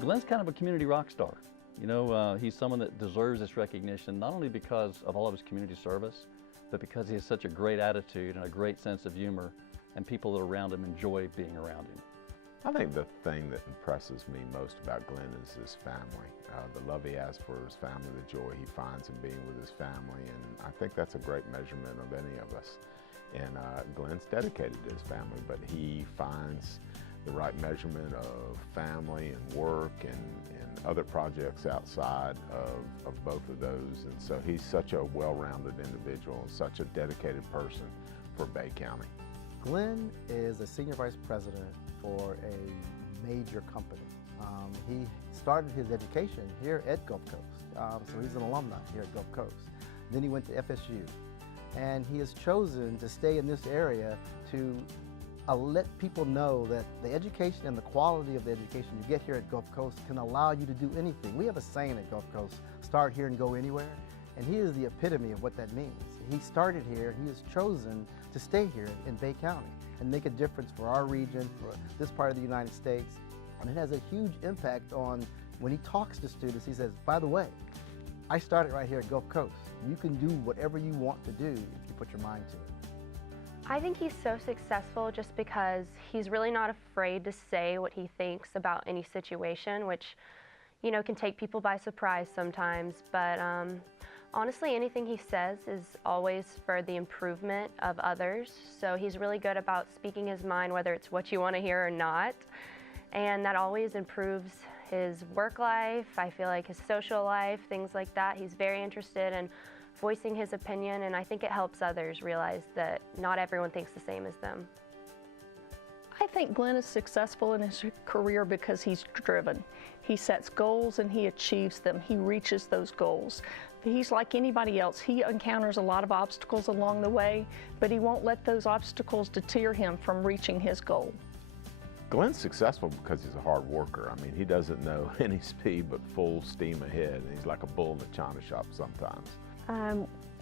Glen's kind of a community rock star. You know, he's someone that deserves this recognition, not only because of all of his community service, but because he has such a great attitude and a great sense of humor, and people that are around him enjoy being around him. I think the thing that impresses me most about Glen is his family. The love he has for his family, the joy he finds in being with his family, and I think that's a great measurement of any of us. And Glen's dedicated to his family, but he finds the right measurement of family and work and other projects outside of both of those. And so he's such a well-rounded individual, such a dedicated person for Bay County. Glen is a senior vice president for a major company. He started his education here at Gulf Coast, so he's an alumni here at Gulf Coast. Then he went to FSU, and he has chosen to stay in this area to let people know that the education and the quality of the education you get here at Gulf Coast can allow you to do anything. We have a saying at Gulf Coast, start here and go anywhere, and he is the epitome of what that means. He started here, he has chosen to stay here in Bay County and make a difference for our region, for this part of the United States. And it has a huge impact on when he talks to students. He says, by the way, I started right here at Gulf Coast. You can do whatever you want to do if you put your mind to it. I think he's so successful just because he's really not afraid to say what he thinks about any situation, which, you know, can take people by surprise sometimes. But honestly, anything he says is always for the improvement of others. So he's really good about speaking his mind, whether it's what you want to hear or not. And that always improves his work life, I feel like his social life, things like that. He's very interested in voicing his opinion, and I think it helps others realize that not everyone thinks the same as them. I think Glen is successful in his career because he's driven. He sets goals and he achieves them. He reaches those goals. He's like anybody else. He encounters a lot of obstacles along the way, but he won't let those obstacles deter him from reaching his goal. Glen's successful because he's a hard worker. I mean, he doesn't know any speed but full steam ahead. And he's like a bull in a china shop sometimes.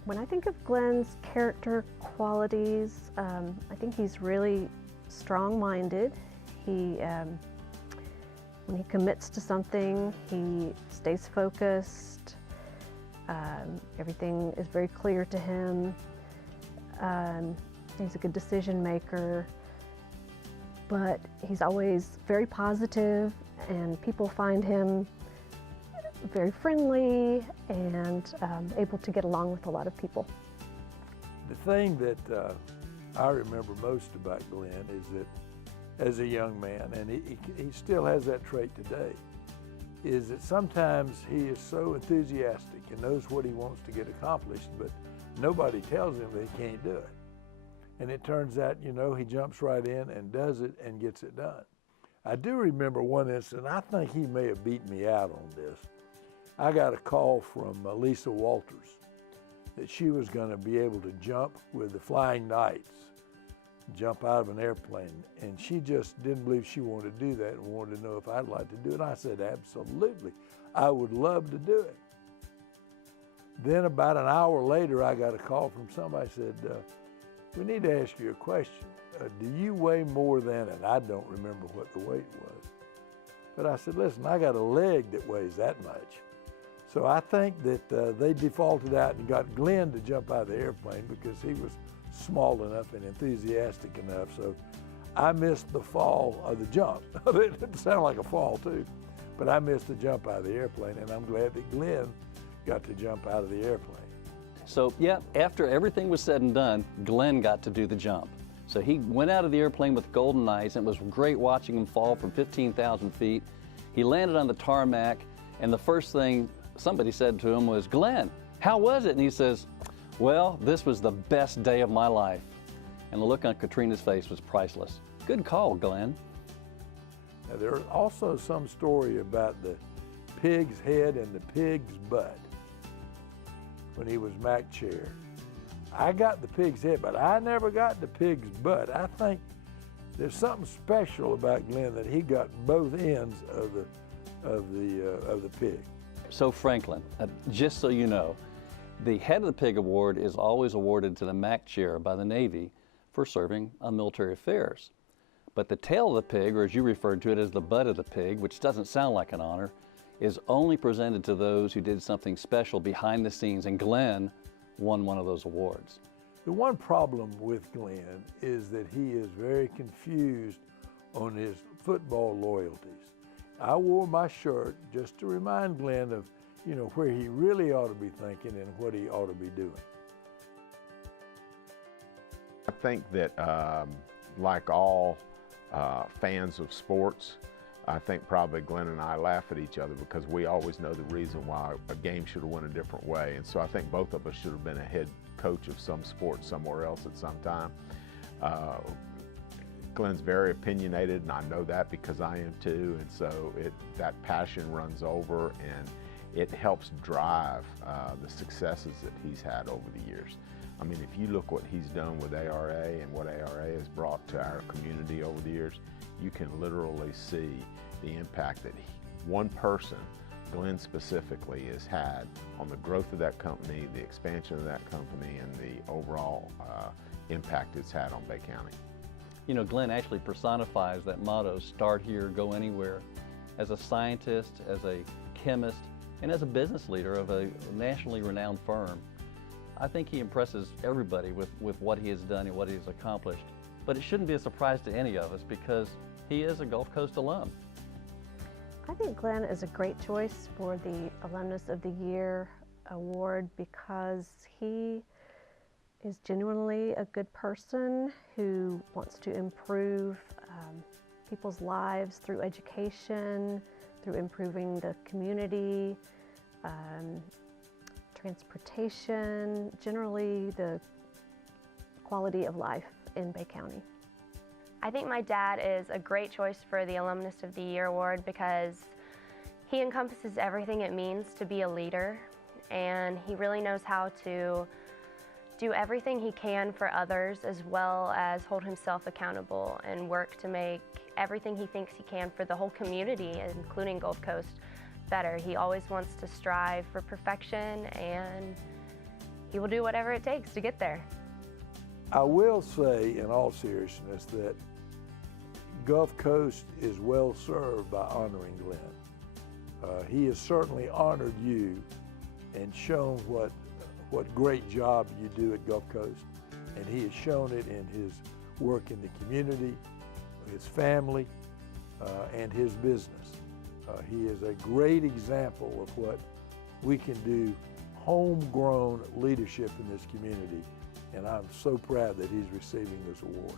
When I think of Glen's character qualities, I think he's really strong-minded. When he commits to something, he stays focused. Everything is very clear to him. He's a good decision maker, but he's always very positive, and people find him very friendly and able to get along with a lot of people. The thing that I remember most about Glen is that as a young man, and he still has that trait today, is that sometimes he is so enthusiastic and knows what he wants to get accomplished, but nobody tells him that he can't do it. And it turns out, you know, he jumps right in and does it and gets it done. I do remember one incident, I think he may have beat me out on this. I got a call from Lisa Walters that she was going to be able to jump with the Flying Knights, jump out of an airplane, and she just didn't believe she wanted to do that and wanted to know if I'd like to do it. And I said, absolutely, I would love to do it. Then about an hour later, I got a call from somebody who said, we need to ask you a question. Do you weigh more than, and I don't remember what the weight was. But I said, listen, I got a leg that weighs that much. So I think that they defaulted out and got Glen to jump out of the airplane because he was small enough and enthusiastic enough. So I missed the fall of the jump. It sounded like a fall too, but I missed the jump out of the airplane, and I'm glad that Glen got to jump out of the airplane. So yeah, after everything was said and done, Glen got to do the jump. So he went out of the airplane with golden eyes, and it was great watching him fall from 15,000 feet. He landed on the tarmac, and the first thing somebody said to him was, Glen, how was it? And he says, well, this was the best day of my life. And the look on Katrina's face was priceless. Good call, Glen. Now, there's also some story about the pig's head and the pig's butt when he was MAC chair. I got the pig's head, but I never got the pig's butt. I think there's something special about Glen that he got both ends of the pig. So Franklin, just so you know, the Head of the Pig Award is always awarded to the MAC chair by the Navy for serving on military affairs. But the tail of the pig, or as you referred to it as the butt of the pig, which doesn't sound like an honor, is only presented to those who did something special behind the scenes, and Glen won one of those awards. The one problem with Glen is that he is very confused on his football loyalties. I wore my shirt just to remind Glen of, where he really ought to be thinking and what he ought to be doing. I think that like all fans of sports, I think probably Glen and I laugh at each other because we always know the reason why a game should have went a different way. And so I think both of us should have been a head coach of some sport somewhere else at some time. Glen's very opinionated, and I know that because I am too. And so that passion runs over, and it helps drive the successes that he's had over the years. I mean, if you look what he's done with ARA and what ARA has brought to our community over the years, you can literally see the impact that one person, Glen specifically, has had on the growth of that company, the expansion of that company, and the overall impact it's had on Bay County. Glen actually personifies that motto, start here, go anywhere. As a scientist, as a chemist, and as a business leader of a nationally renowned firm, I think he impresses everybody with what he has done and what he has accomplished. But it shouldn't be a surprise to any of us because he is a Gulf Coast alum. I think Glen is a great choice for the Alumnus of the Year award because he is genuinely a good person who wants to improve people's lives through education, through improving the community, transportation, generally the quality of life in Bay County. I think my dad is a great choice for the Alumnus of the Year award because he encompasses everything it means to be a leader, and he really knows how to do everything he can for others as well as hold himself accountable and work to make everything he thinks he can for the whole community, including Gulf Coast, better. He always wants to strive for perfection, and he will do whatever it takes to get there. I will say, in all seriousness, that Gulf Coast is well served by honoring Glen. He has certainly honored you and shown what great job you do at Gulf Coast, and he has shown it in his work in the community, his family, and his business. He is a great example of what we can do, homegrown leadership in this community, and I'm so proud that he's receiving this award.